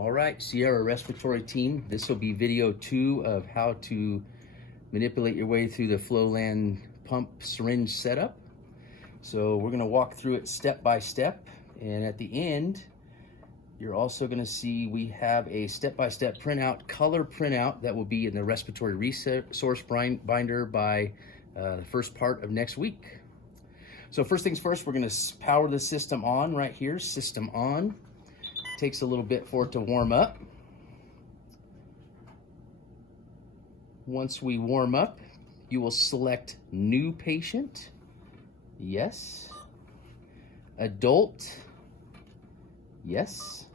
All right, Sierra Respiratory team, this will be video 2 of how to manipulate your way through the FLOLAN pump syringe setup. So we're gonna walk through it step by step, and at the end, you're also gonna see we have a step-by-step printout, color printout that will be in the respiratory resource binder by the first part of next week. So first things first, we're gonna power the system on right here, system on. Takes a little bit for it to warm up. Once we warm up, you will select new patient, yes. Adult, yes.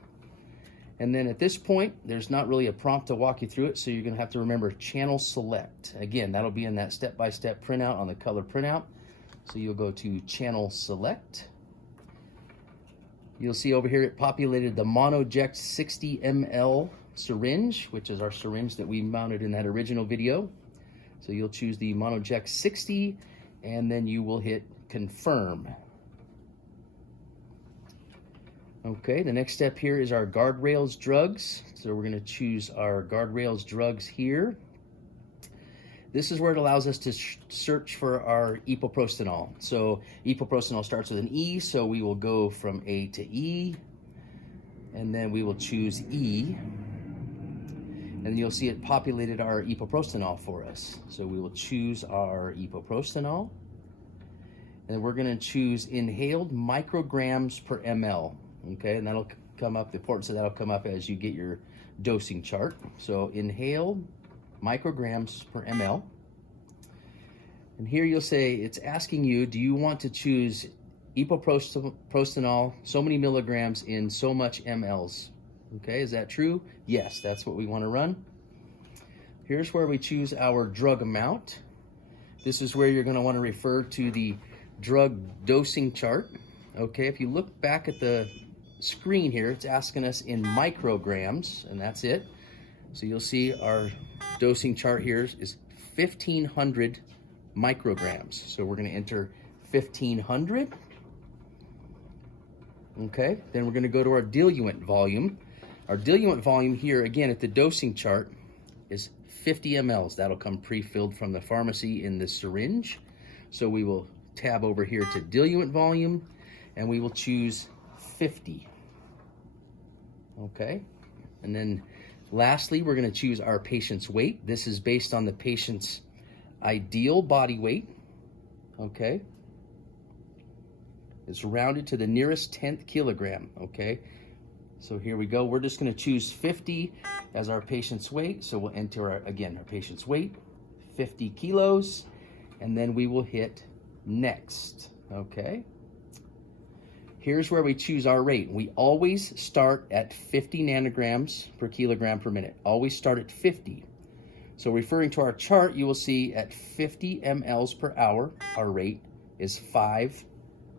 And then at this point, there's not really a prompt to walk you through it, so you're gonna have to remember channel select. Again, that'll be in that step-by-step printout on the color printout. So you'll go to channel select. You'll see over here it populated the monoject 60 ml syringe, which is our syringe that we mounted in that original video. So you'll choose the monoject 60 and then you will hit confirm. Okay, the next step here is our guardrails drugs. So we're going to choose our guardrails drugs here. This is where it allows us to search for our epoprostenol. So epoprostenol starts with an E, so we will go from A to E, and then we will choose E, and you'll see it populated our epoprostenol for us. So we will choose our epoprostenol, and we're gonna choose inhaled micrograms per ml, okay? And that'll come up, the importance of that'll come up as you get your dosing chart. So inhaled micrograms per ml. And here you'll say, it's asking you, do you want to choose epoprostenol, so many milligrams in so much mLs? Okay, is that true? Yes, that's what we want to run. Here's where we choose our drug amount. This is where you're going to want to refer to the drug dosing chart. Okay, if you look back at the screen here, it's asking us in micrograms, and that's it. So you'll see our dosing chart here is 1,500 micrograms. So we're going to enter 1,500. Okay, then we're going to go to our diluent volume. Our diluent volume here, again, at the dosing chart is 50 mLs. That'll come pre-filled from the pharmacy in the syringe. So we will tab over here to diluent volume, and we will choose 50. Okay, and then lastly, we're going to choose our patient's weight. This is based on the patient's ideal body weight, okay? It's rounded to the nearest 10th kilogram, okay? So here we go. We're just going to choose 50 as our patient's weight. So we'll enter, our patient's weight, 50 kilos, and then we will hit next, okay? Here's where we choose our rate. We always start at 50 nanograms per kilogram per minute. Always start at 50. So referring to our chart, you will see at 50 mLs per hour, our rate is 5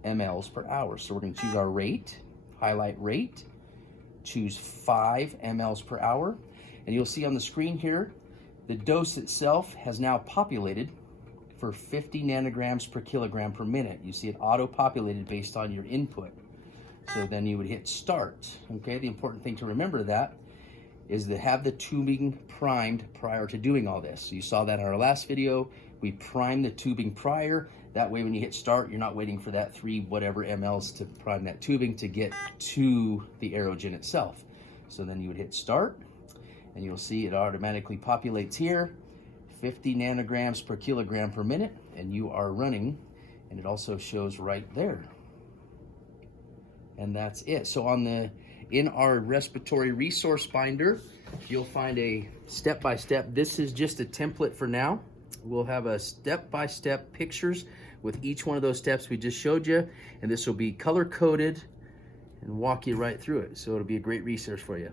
mLs per hour. So we're going to choose our rate, highlight rate, choose 5 mLs per hour. And you'll see on the screen here, the dose itself has now populated for 50 nanograms per kilogram per minute. You see it auto-populated based on your input. So then you would hit start, okay? The important thing to remember that is to have the tubing primed prior to doing all this. So you saw that in our last video. We primed the tubing prior. That way when you hit start, you're not waiting for that 3 whatever mLs to prime that tubing to get to the aerogen itself. So then you would hit start, and you'll see it automatically populates here. 50 nanograms per kilogram per minute, and you are running, and it also shows right there. And that's it. So in our respiratory resource binder, you'll find a step-by-step. This is just a template for now. We'll have a step-by-step pictures with each one of those steps we just showed you, and this will be color-coded and walk you right through it. So it'll be a great resource for you.